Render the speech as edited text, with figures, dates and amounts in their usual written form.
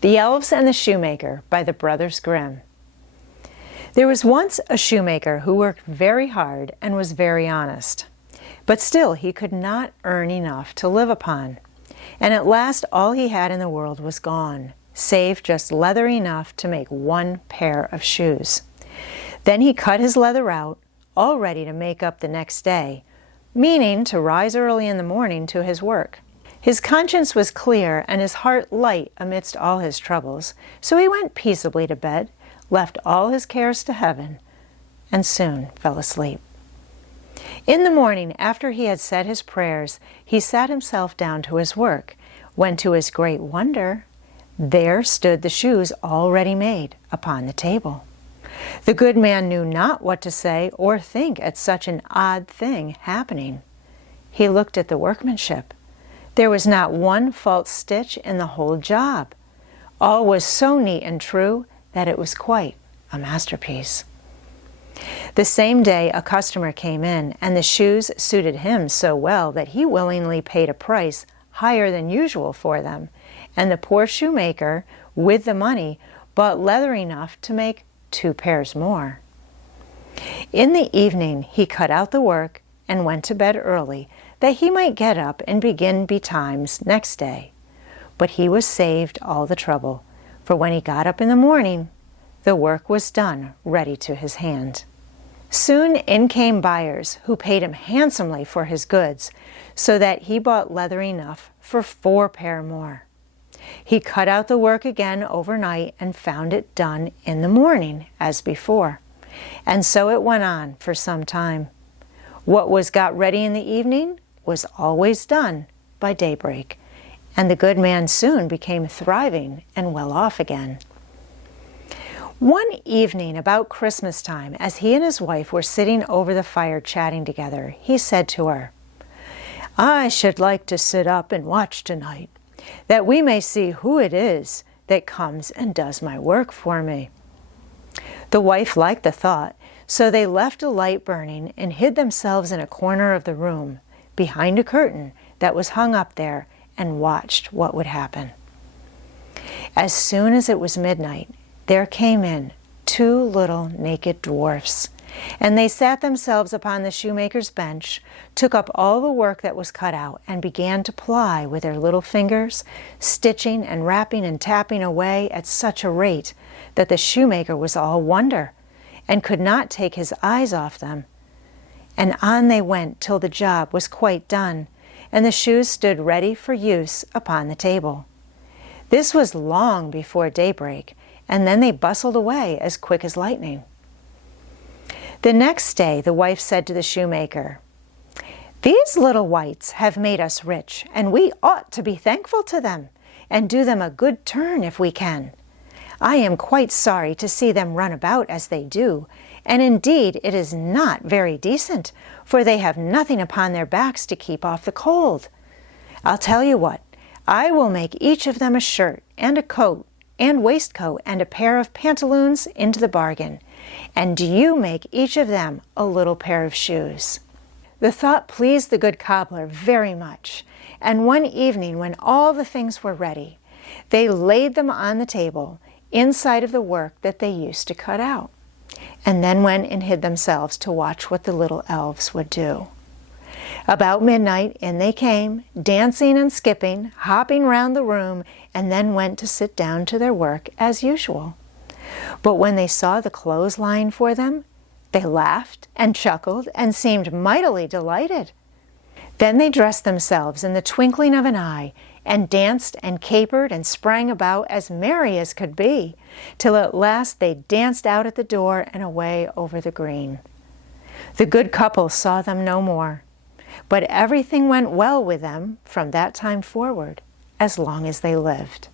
The Elves and the Shoemaker by the Brothers Grimm. There was once a shoemaker who worked very hard and was very honest. But still he could not earn enough to live upon. And at last all he had in the world was gone, save just leather enough to make one pair of shoes. Then he cut his leather out, all ready to make up the next day, meaning to rise early in the morning to his work. His conscience was clear and his heart light amidst all his troubles, so he went peaceably to bed, left all his cares to heaven, and soon fell asleep. In the morning, after he had said his prayers, he sat himself down to his work, when to his great wonder, there stood the shoes already made upon the table. The good man knew not what to say or think at such an odd thing happening. He looked at the workmanship. There was not one false stitch in the whole job. All was so neat and true that it was quite a masterpiece. The same day a customer came in, and the shoes suited him so well that he willingly paid a price higher than usual for them, and the poor shoemaker, with the money, bought leather enough to make 2 pairs more. In the evening he cut out the work and went to bed early, that he might get up and begin betimes next day. But he was saved all the trouble, for when he got up in the morning, the work was done ready to his hand. Soon in came buyers, who paid him handsomely for his goods, so that he bought leather enough for 4 pair more. He cut out the work again overnight and found it done in the morning as before, and so it went on for some time. What was got ready in the evening was always done by daybreak, and the good man soon became thriving and well off again. One evening about Christmas time, as he and his wife were sitting over the fire chatting together, he said to her, "I should like to sit up and watch tonight, that we may see who it is that comes and does my work for me." The wife liked the thought, so they left a light burning and hid themselves in a corner of the room, behind a curtain that was hung up there, and watched what would happen. As soon as it was midnight, there came in 2 little naked dwarfs, and they sat themselves upon the shoemaker's bench, took up all the work that was cut out, and began to ply with their little fingers, stitching and rapping and tapping away at such a rate that the shoemaker was all wonder, and could not take his eyes off them. And on they went till the job was quite done, and the shoes stood ready for use upon the table. This was long before daybreak, and then they bustled away as quick as lightning. The next day the wife said to the shoemaker, "These little wights have made us rich, and we ought to be thankful to them, and do them a good turn if we can. I am quite sorry to see them run about as they do, and indeed it is not very decent, for they have nothing upon their backs to keep off the cold. I'll tell you what, I will make each of them a shirt and a coat and waistcoat and a pair of pantaloons into the bargain, and do you make each of them a little pair of shoes." The thought pleased the good cobbler very much, and one evening when all the things were ready, they laid them on the table inside of the work that they used to cut out, and then went and hid themselves to watch what the little elves would do. About midnight in they came, dancing and skipping, hopping round the room, and then went to sit down to their work as usual. But when they saw the clothes lying for them, they laughed and chuckled and seemed mightily delighted. Then they dressed themselves in the twinkling of an eye, and danced and capered and sprang about as merry as could be, till at last they danced out at the door and away over the green. The good couple saw them no more, but everything went well with them from that time forward, as long as they lived.